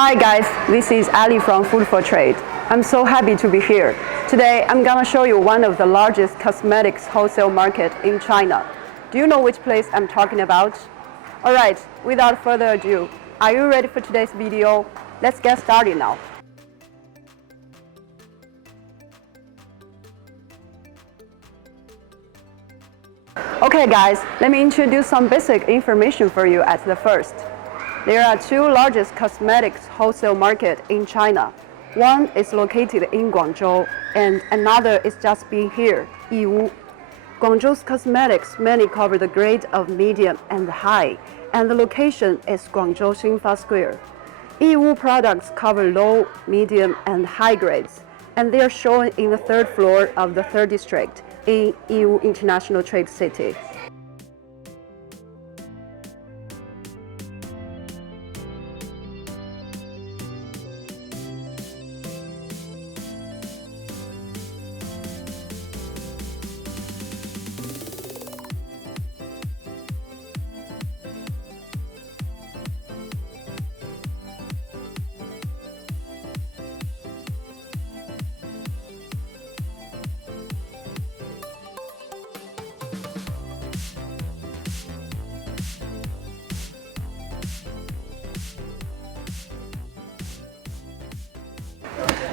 Hi guys, this is Ali from Fruitful Trade. I'm so happy to be here. Today I'm gonna show you one of the largest cosmetics wholesale market in China. Do you know which place I'm talking about? Alright, without further ado, are you ready for today's video? Let's get started now. Okay guys, let me introduce some basic information for you at the first. There are two largest cosmetics wholesale markets in China. One is located in Guangzhou and another is just being here, Yiwu. Guangzhou's cosmetics mainly cover the grade of medium and high, and the location is Guangzhou Xinfa Square. Yiwu products cover low, medium, and high grades, and they are shown in the third floor of the third district in Yiwu International Trade City.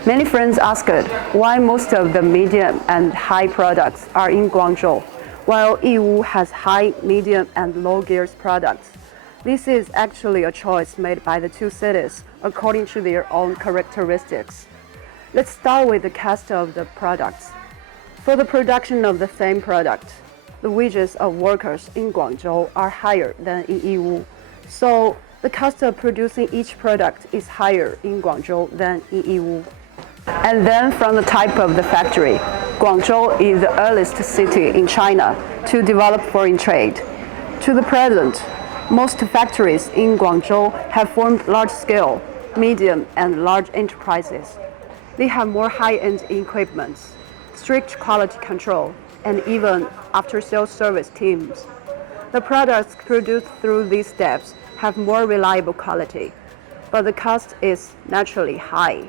Many friends asked why most of the medium and high products are in Guangzhou, while Yiwu has high, medium, and low gears products. This is actually a choice made by the two cities according to their own characteristics. Let's start with the cost of the products. For the production of the same product, the wages of workers in Guangzhou are higher than in Yiwu, so the cost of producing each product is higher in Guangzhou than in Yiwu. And then from the type of the factory, Guangzhou is the earliest city in China to develop foreign trade. To the present, most factories in Guangzhou have formed large-scale, medium, and large enterprises. They have more high-end equipment, strict quality control, and even after-sales service teams. The products produced through these steps have more reliable quality, but the cost is naturally high.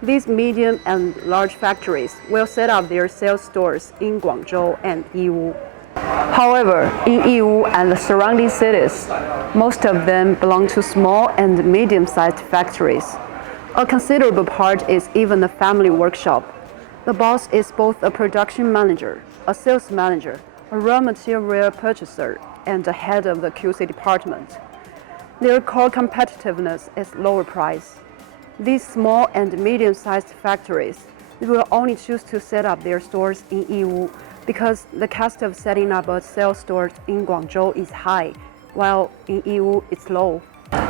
These medium and large factories will set up their sales stores in Guangzhou and Yiwu. However, in Yiwu and the surrounding cities, most of them belong to small and medium-sized factories. A considerable part is even a family workshop. The boss is both a production manager, a sales manager, a raw material purchaser, and the head of the QC department. Their core competitiveness is lower price. These small and medium-sized factories will only choose to set up their stores in Yiwu because the cost of setting up a sales store in Guangzhou is high, while in Yiwu it's low.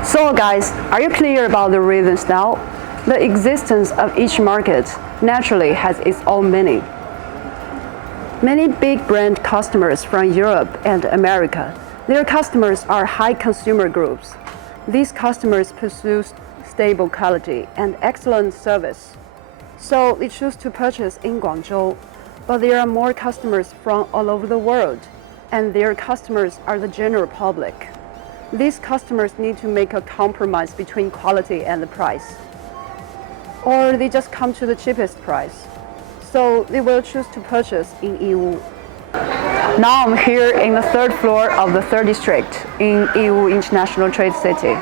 So guys, are you clear about the reasons now? The existence of each market naturally has its own meaning. Many big brand customers from Europe and America, their customers are high consumer groups. These customers pursue stable quality and excellent service. So they choose to purchase in Guangzhou, but there are more customers from all over the world, and their customers are the general public. These customers need to make a compromise between quality and the price. Or they just come to the cheapest price. So they will choose to purchase in Yiwu. Now I'm here in the third floor of the third district in Yiwu International Trade City.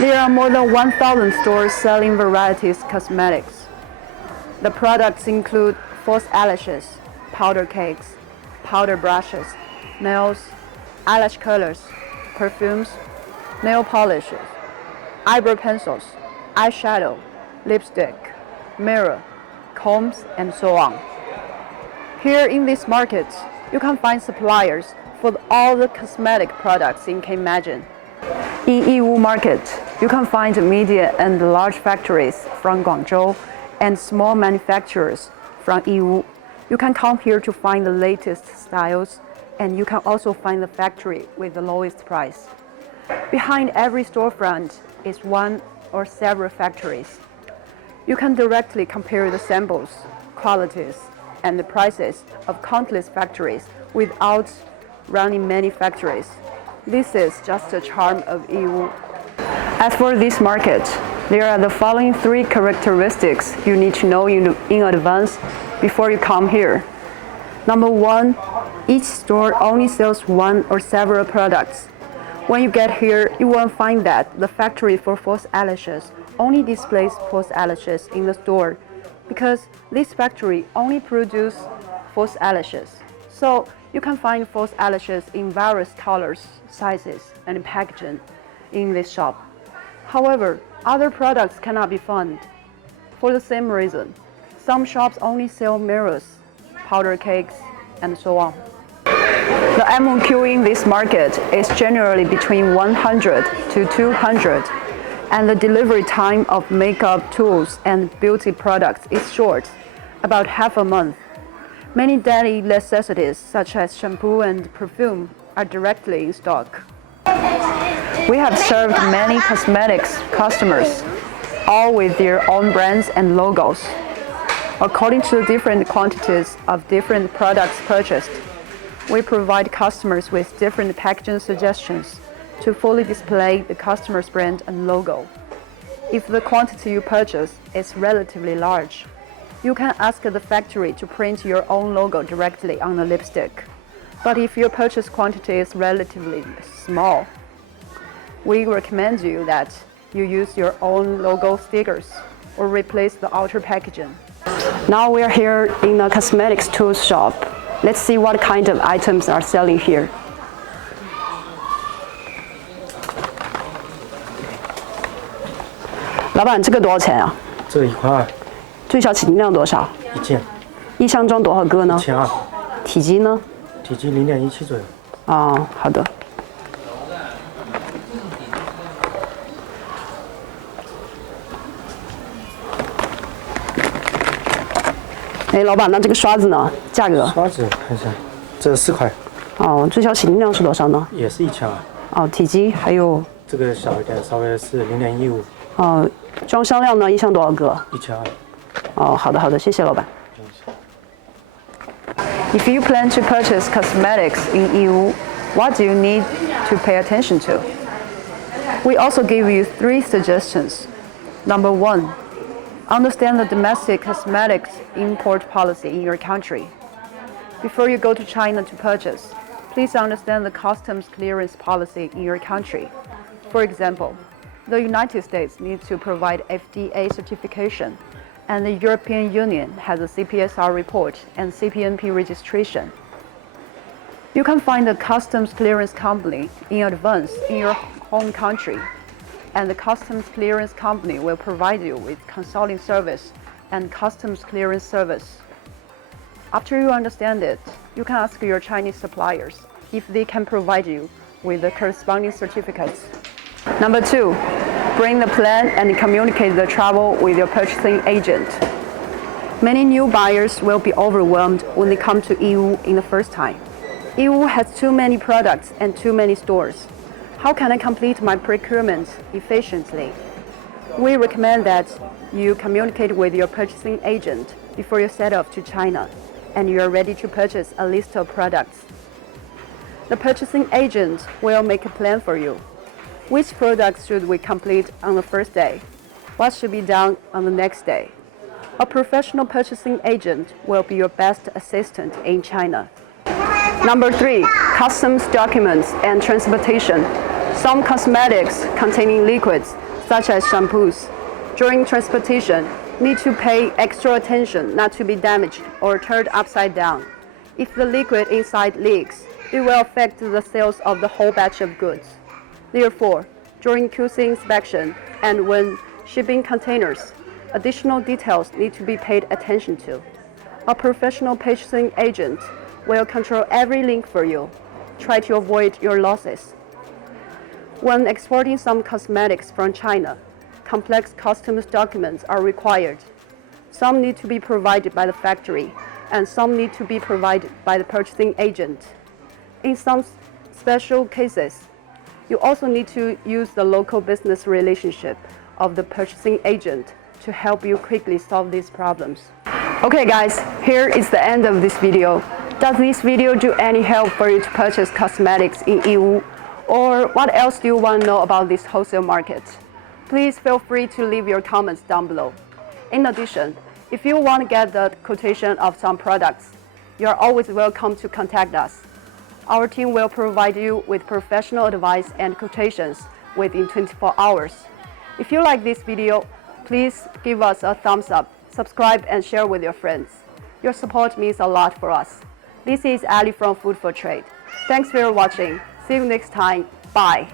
There are more than 1,000 stores selling varieties cosmetics. The products include false eyelashes, powder cakes, powder brushes, nails, eyelash colors, perfumes, nail polishes, eyebrow pencils, eyeshadow, lipstick, mirror, combs, and so on. Here in this market, you can find suppliers for all the cosmetic products you can imagine. In Yiwu market, you can find medium and large factories from Guangzhou and small manufacturers from Yiwu. You can come here to find the latest styles, and you can also find the factory with the lowest price. Behind every storefront is one or several factories. You can directly compare the samples, qualities, and the prices of countless factories without running many factories. This is just the charm of Yiwu. As for this market, there are the following 3 characteristics you need to know in advance before you come here. Number 1, each store only sells 1 or several products. When you get here, you won't find that the factory for false eyelashes only displays false eyelashes in the store because this factory only produces false eyelashes. So you can find false eyelashes in various colors, sizes, and packaging in this shop. However, other products cannot be found. For the same reason, some shops only sell mirrors, powder cakes, and so on. The MOQ in this market is generally between 100 to 200, and the delivery time of makeup tools and beauty products is short, about half a month. Many daily necessities such as shampoo and perfume are directly in stock. We have served many cosmetics customers, all with their own brands and logos. According to the different quantities of different products purchased, we provide customers with different packaging suggestions to fully display the customer's brand and logo. If the quantity you purchase is relatively large, you can ask the factory to print your own logo directly on the lipstick. But if your purchase quantity is relatively small, we recommend you that you use your own logo stickers or replace the outer packaging. Now we are here in a cosmetics tools shop. Let's see what kind of items are selling here. 老板，这个多少钱啊？这个1块2。最小起订量多少？1件。一箱装多少个呢？1200。体积呢？体积0.17左右。哦，好的。哎，老板，那这个刷子呢？价格？刷子看一下，这4块。哦，最小起订量是多少呢？也是1200。哦，体积还有？这个小一点，稍微是0.15。哦，装箱量呢？一箱多少个？1200。哦，好的好的，谢谢老板。If you plan to purchase cosmetics in Yiwu, what do you need to pay attention to? We also give you 3 suggestions. Number 1, understand the domestic cosmetics import policy in your country. Before you go to China to purchase, please understand the customs clearance policy in your country. For example, the United States needs to provide FDA certification, and the European Union has a CPSR report and CPNP registration. You can find a customs clearance company in advance in your home country, and the customs clearance company will provide you with consulting service and customs clearance service. After you understand it, you can ask your Chinese suppliers if they can provide you with the corresponding certificates. Number 2, bring the plan and communicate the travel with your purchasing agent. Many new buyers will be overwhelmed when they come to Yiwu in the first time. Yiwu has too many products and too many stores. How can I complete my procurement efficiently? We recommend that you communicate with your purchasing agent before you set off to China and you are ready to purchase a list of products. The purchasing agent will make a plan for you. Which products should we complete on the first day? What should be done on the next day? A professional purchasing agent will be your best assistant in China. Number 3, customs documents and transportation. Some cosmetics containing liquids, such as shampoos, during transportation, need to pay extra attention not to be damaged or turned upside down. If the liquid inside leaks, it will affect the sales of the whole batch of goods. Therefore, during QC inspection and when shipping containers, additional details need to be paid attention to. A professional purchasing agent will control every link for you. Try to avoid your losses. When exporting some cosmetics from China, complex customs documents are required. Some need to be provided by the factory, and some need to be provided by the purchasing agent. In some special cases, you also need to use the local business relationship of the purchasing agent to help you quickly solve these problems. Okay guys, here is the end of this video. Does this video do any help for you to purchase cosmetics in Yiwu? Or what else do you want to know about this wholesale market? Please feel free to leave your comments down below. In addition, if you want to get the quotation of some products, you are always welcome to contact us. Our team will provide you with professional advice and quotations within 24 hours. If you like this video, please give us a thumbs up, subscribe and share with your friends. Your support means a lot for us. This is Ali from Fruitful Trade. Thanks for watching. See you next time. Bye.